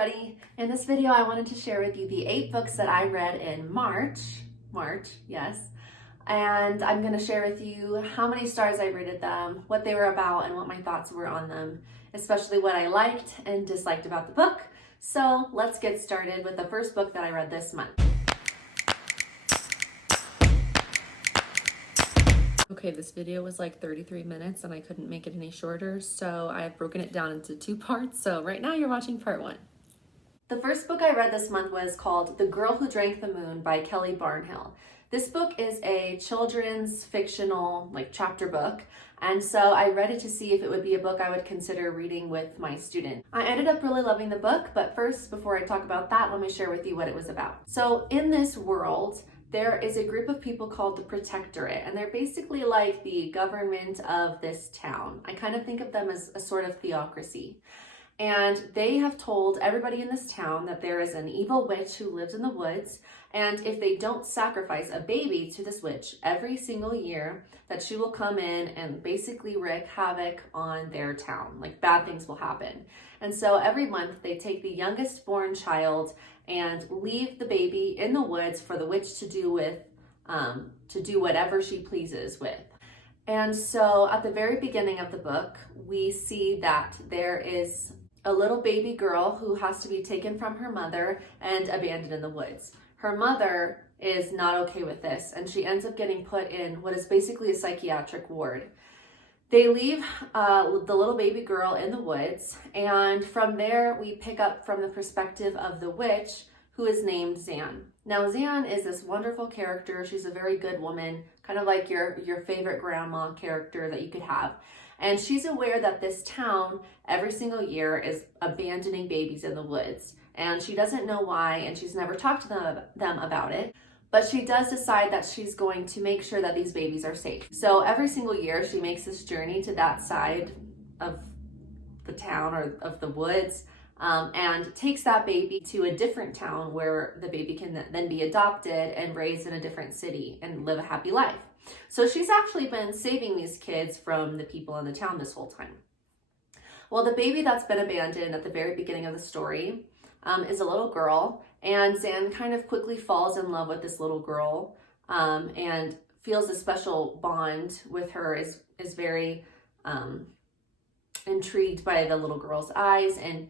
everybody. In this video, I wanted to share with you the 8 books that I read in March, yes. And I'm gonna share with you how many stars I rated them, what they were about, and what my thoughts were on them, especially what I liked and disliked about the book. So let's get started with the first book that I read this month. Okay, this video was like 33 minutes and I couldn't make it any shorter, so I have broken it down into 2 parts. So right now you're watching part 1. The first book I read this month was called The Girl Who Drank the Moon by Kelly Barnhill. This book is a children's fictional chapter book, and so I read it to see if it would be a book I would consider reading with my student. I ended up really loving the book, but first, before I talk about that, let me share with you what it was about. So in this world, there is a group of people called the Protectorate, and they're basically like the government of this town. I kind of think of them as a sort of theocracy. And they have told everybody in this town that there is an evil witch who lives in the woods, and if they don't sacrifice a baby to this witch every single year, that she will come in and basically wreak havoc on their town. Like, bad things will happen. And so every month they take the youngest born child and leave the baby in the woods for the witch to do whatever she pleases with. And so at the very beginning of the book, we see that there is a little baby girl who has to be taken from her mother and abandoned in the woods. Her mother is not okay with this, and she ends up getting put in what is basically a psychiatric ward. They leave the little baby girl in the woods, and from there we pick up from the perspective of the witch, who is named Zan. Now, Zan is this wonderful character. She's a very good woman, kind of like your favorite grandma character that you could have. And she's aware that this town every single year is abandoning babies in the woods. And she doesn't know why, and she's never talked to them about it. But she does decide that she's going to make sure that these babies are safe. So every single year she makes this journey to that side of the town or of the woods, and takes that baby to a different town where the baby can then be adopted and raised in a different city and live a happy life. So she's actually been saving these kids from the people in the town this whole time. Well, the baby that's been abandoned at the very beginning of the story is a little girl, and Zan kind of quickly falls in love with this little girl, and feels a special bond with her, is very intrigued by the little girl's eyes, and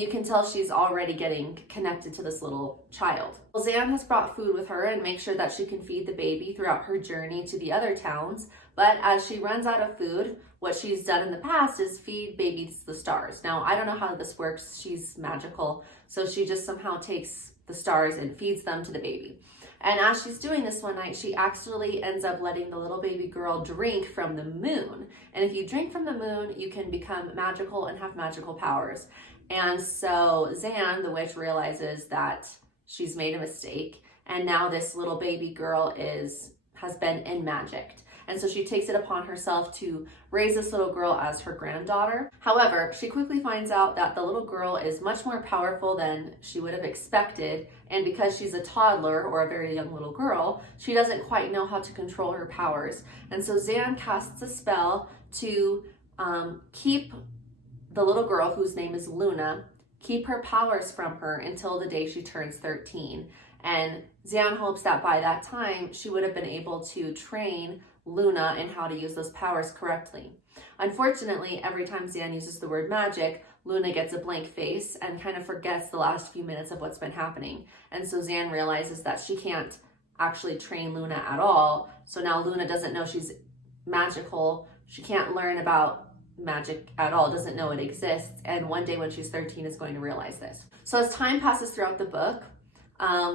you can tell she's already getting connected to this little child. Well, Zan has brought food with her and makes sure that she can feed the baby throughout her journey to the other towns. But as she runs out of food, what she's done in the past is feed babies the stars. Now, I don't know how this works. She's magical. So she just somehow takes the stars and feeds them to the baby. And as she's doing this one night, she accidentally ends up letting the little baby girl drink from the moon. And if you drink from the moon, you can become magical and have magical powers. And so Zan, the witch, realizes that she's made a mistake, and now this little baby girl has been enmagicked. And so she takes it upon herself to raise this little girl as her granddaughter. However, she quickly finds out that the little girl is much more powerful than she would have expected, and because she's a toddler or a very young little girl, she doesn't quite know how to control her powers. And so Zan casts a spell to keep the little girl, whose name is Luna, keep her powers from her until the day she turns 13. And Zan hopes that by that time, she would have been able to train Luna in how to use those powers correctly. Unfortunately, every time Zan uses the word magic, Luna gets a blank face and kind of forgets the last few minutes of what's been happening. And so Zan realizes that she can't actually train Luna at all. So now Luna doesn't know she's magical. She can't learn about magic at all, doesn't know it exists, and one day when she's 13 is going to realize this. So as time passes throughout the book,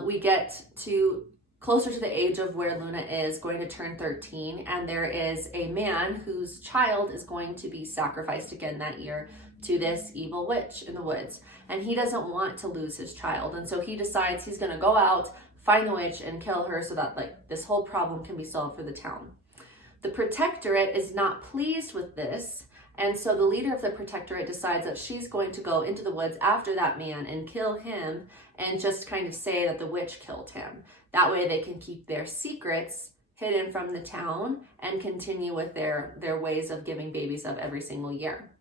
we get to closer to the age of where Luna is going to turn 13, and there is a man whose child is going to be sacrificed again that year to this evil witch in the woods, and he doesn't want to lose his child, and so he decides he's going to go out, find the witch, and kill her so that this whole problem can be solved for the town. The Protectorate is not pleased with this, and so the leader of the Protectorate decides that she's going to go into the woods after that man and kill him and just kind of say that the witch killed him. That way they can keep their secrets hidden from the town and continue with their ways of giving babies up every single year.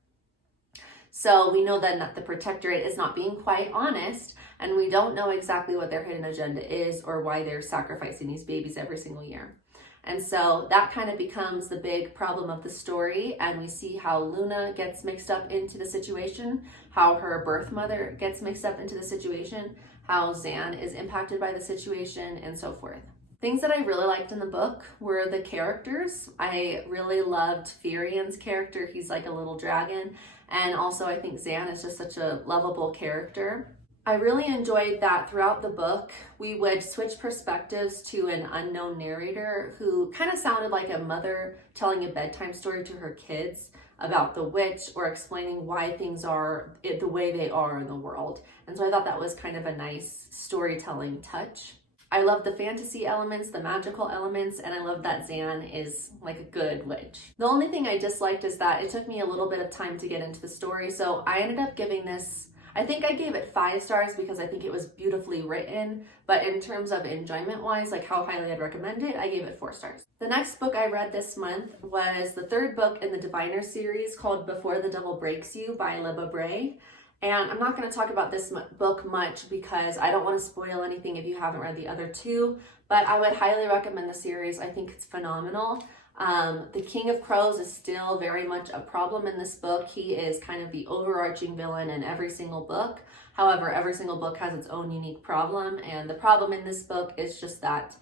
So we know then that the Protectorate is not being quite honest, and we don't know exactly what their hidden agenda is or why they're sacrificing these babies every single year. And so that kind of becomes the big problem of the story, and we see how Luna gets mixed up into the situation, how her birth mother gets mixed up into the situation, how Zan is impacted by the situation, and so forth. Things that I really liked in the book were the characters. I really loved Firian's character. He's like a little dragon. And also I think Zan is just such a lovable character. I really enjoyed that throughout the book, we would switch perspectives to an unknown narrator who kind of sounded like a mother telling a bedtime story to her kids about the witch or explaining why things are the way they are in the world. And so I thought that was kind of a nice storytelling touch. I love the fantasy elements, the magical elements, and I love that Zan is like a good witch. The only thing I disliked is that it took me a little bit of time to get into the story, so I ended up giving this, I think I gave it 5 stars because I think it was beautifully written, but in terms of enjoyment wise, like how highly I'd recommend it, I gave it 4 stars. The next book I read this month was the 3rd book in the Diviner series called Before the Devil Breaks You by Libba Bray. And I'm not going to talk about this book much because I don't want to spoil anything if you haven't read the other 2, but I would highly recommend the series. I think it's phenomenal. The King of Crows is still very much a problem in this book. He is kind of the overarching villain in every single book. However, every single book has its own unique problem, and the problem in this book is just that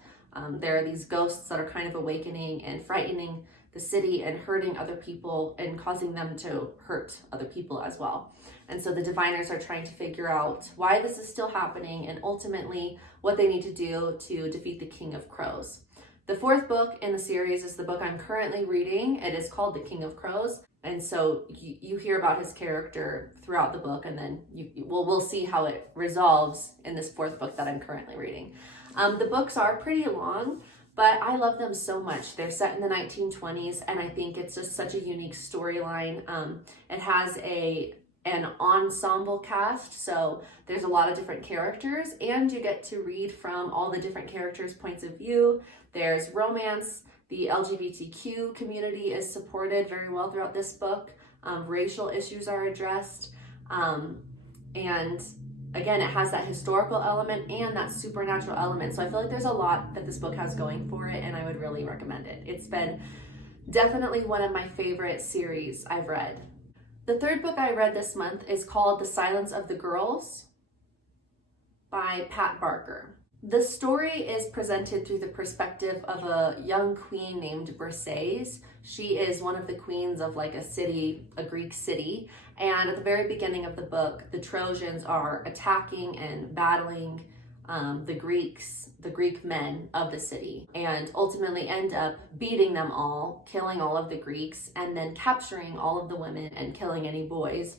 there are these ghosts that are kind of awakening and frightening the city and hurting other people and causing them to hurt other people as well. And so the diviners are trying to figure out why this is still happening and ultimately what they need to do to defeat the King of Crows. The 4th book in the series is the book I'm currently reading. It is called The King of Crows. And so you hear about his character throughout the book, and then we'll see how it resolves in this 4th book that I'm currently reading. The books are pretty long, but I love them so much. They're set in the 1920s, and I think it's just such a unique storyline. It has an ensemble cast, so there's a lot of different characters, and you get to read from all the different characters' points of view. There's romance. The LGBTQ community is supported very well throughout this book. Racial issues are addressed, and again, it has that historical element and that supernatural element. So I feel like there's a lot that this book has going for it, and I would really recommend it. It's been definitely one of my favorite series I've read. The 3rd book I read this month is called The Silence of the Girls by Pat Barker. The story is presented through the perspective of a young queen named Briseis. She is one of the queens of like a city, a Greek city. And at the very beginning of the book, the Trojans are attacking and battling the Greek men of the city, and ultimately end up beating them all, killing all of the Greeks, and then capturing all of the women and killing any boys.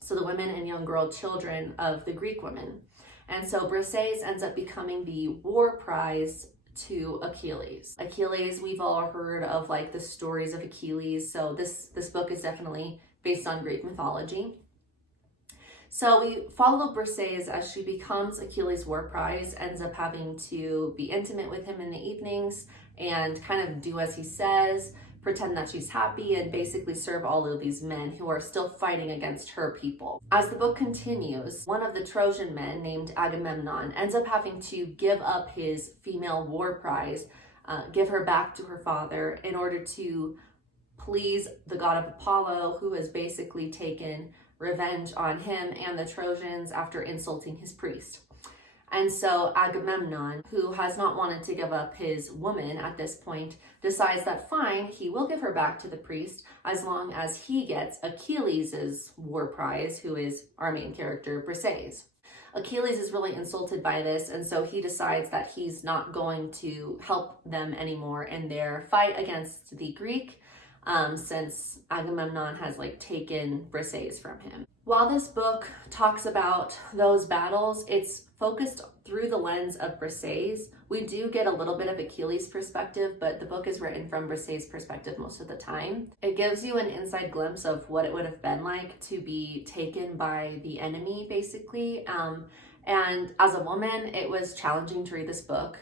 So the women and young girl children of the Greek women. And so Briseis ends up becoming the war prize to Achilles. Achilles, we've all heard of like the stories of Achilles. So this book is definitely based on Greek mythology. So we follow Briseis as she becomes Achilles' war prize, ends up having to be intimate with him in the evenings and kind of do as he says, pretend that she's happy, and basically serve all of these men who are still fighting against her people. As the book continues, one of the Trojan men named Agamemnon ends up having to give up his female war prize, give her back to her father in order to please the god of Apollo, who has basically taken revenge on him and the Trojans after insulting his priest. And so Agamemnon, who has not wanted to give up his woman at this point, decides that fine, he will give her back to the priest as long as he gets Achilles' war prize, who is our main character, Briseis. Achilles is really insulted by this, and so he decides that he's not going to help them anymore in their fight against the Greek, since Agamemnon has taken Briseis from him. While this book talks about those battles, it's focused through the lens of Briseis. We do get a little bit of Achilles' perspective, but the book is written from Briseis' perspective most of the time. It gives you an inside glimpse of what it would have been like to be taken by the enemy, basically. And as a woman, it was challenging to read this book.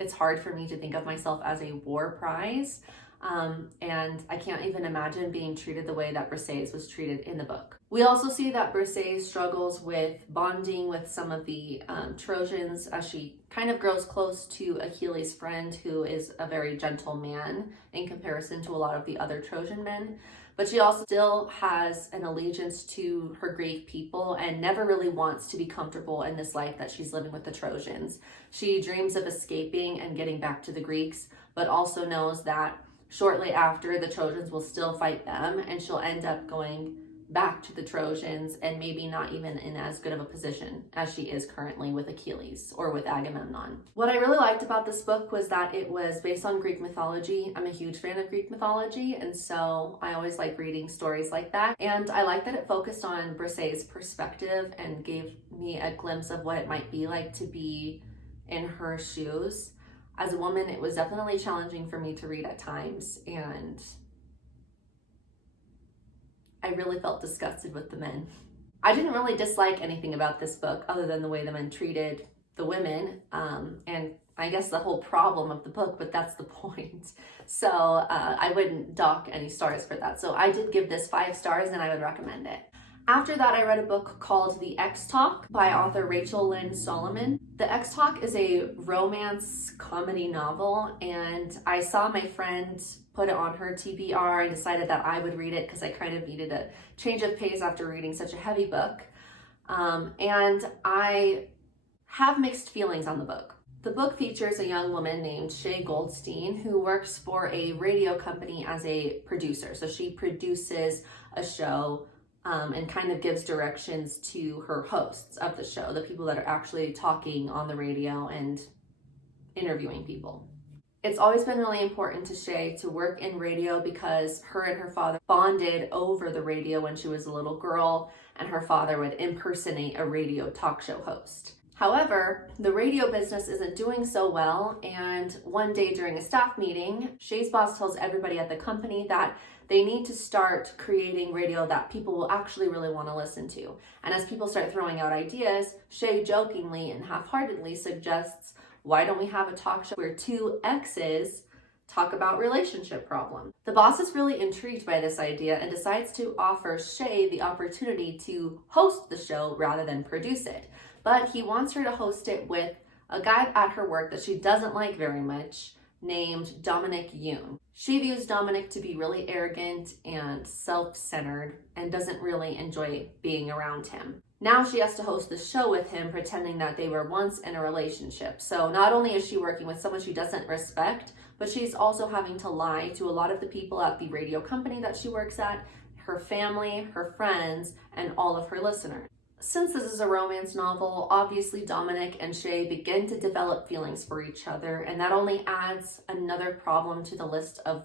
It's hard for me to think of myself as a war prize. And I can't even imagine being treated the way that Briseis was treated in the book. We also see that Bray struggles with bonding with some of the Trojans as she kind of grows close to Achilles' friend, who is a very gentle man in comparison to a lot of the other Trojan men. But she also still has an allegiance to her Greek people and never really wants to be comfortable in this life that she's living with the Trojans. She dreams of escaping and getting back to the Greeks, but also knows that shortly after, the Trojans will still fight them, and she'll end up going back to the Trojans and maybe not even in as good of a position as she is currently with Achilles or with Agamemnon. What I really liked about this book was that it was based on Greek mythology. I'm a huge fan of Greek mythology, and so I always like reading stories like that. And I like that it focused on Bray's perspective and gave me a glimpse of what it might be like to be in her shoes. As a woman, it was definitely challenging for me to read at times, and I really felt disgusted with the men. I didn't really dislike anything about this book other than the way the men treated the women, and I guess the whole problem of the book, but that's the point. So I wouldn't dock any stars for that. So I did give this 5 stars, and I would recommend it. After that, I read a book called The X-Talk by author Rachel Lynn Solomon. The X-Talk is a romance comedy novel, and I saw my friend put it on her TBR. I decided that I would read it because I kind of needed a change of pace after reading such a heavy book. And I have mixed feelings on the book. The book features a young woman named Shay Goldstein who works for a radio company as a producer. So she produces a show and kind of gives directions to her hosts of the show, the people that are actually talking on the radio and interviewing people. It's always been really important to Shay to work in radio because her and her father bonded over the radio when she was a little girl, and her father would impersonate a radio talk show host. However, the radio business isn't doing so well, and one day during a staff meeting, Shay's boss tells everybody at the company that they need to start creating radio that people will actually really want to listen to. And as people start throwing out ideas, Shay jokingly and half-heartedly suggests, why don't we have a talk show where 2 exes talk about relationship problems? The boss is really intrigued by this idea and decides to offer Shay the opportunity to host the show rather than produce it. But he wants her to host it with a guy at her work that she doesn't like very much, named Dominic Yoon. She views Dominic to be really arrogant and self-centered and doesn't really enjoy being around him. Now she has to host the show with him, pretending that they were once in a relationship. So not only is she working with someone she doesn't respect, but she's also having to lie to a lot of the people at the radio company that she works at, her family, her friends, and all of her listeners. Since this is a romance novel, obviously Dominic and Shay begin to develop feelings for each other, and that only adds another problem to the list of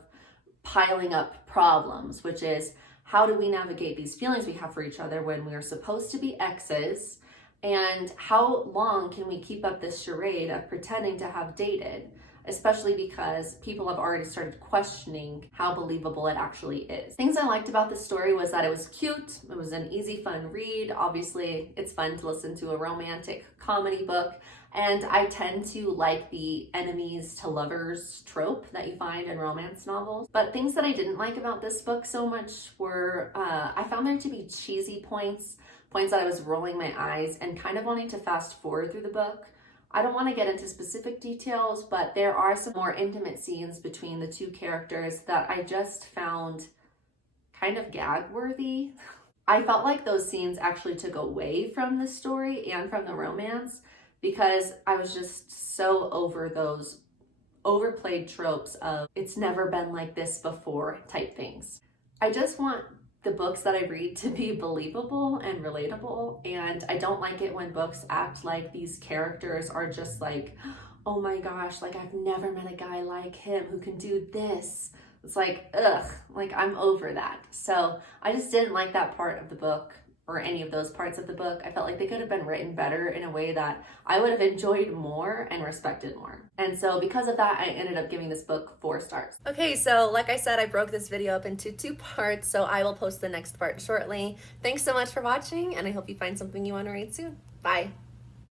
piling up problems, which is, how do we navigate these feelings we have for each other when we are supposed to be exes, and how long can we keep up this charade of pretending to have dated? Especially because people have already started questioning how believable it actually is. Things I liked about this story was that it was cute, it was an easy, fun read. Obviously, it's fun to listen to a romantic comedy book, and I tend to like the enemies to lovers trope that you find in romance novels. But things that I didn't like about this book so much were, I found there to be cheesy points that I was rolling my eyes and kind of wanting to fast forward through the book. I don't want to get into specific details, but there are some more intimate scenes between the 2 characters that I just found kind of gag-worthy. I felt like those scenes actually took away from the story and from the romance because I was just so over those overplayed tropes of it's never been like this before type things. I just want the books that I read to be believable and relatable, and I don't like it when books act like these characters are just like, oh my gosh, like I've never met a guy like him who can do this. It's like, ugh, like I'm over that. So I just didn't like that part of the book, or any of those parts of the book. I felt like they could have been written better in a way that I would have enjoyed more and respected more. And so because of that, I ended up giving this book 4 stars. Okay, so like I said, I broke this video up into 2 parts, so I will post the next part shortly. Thanks so much for watching, and I hope you find something you want to read soon. Bye.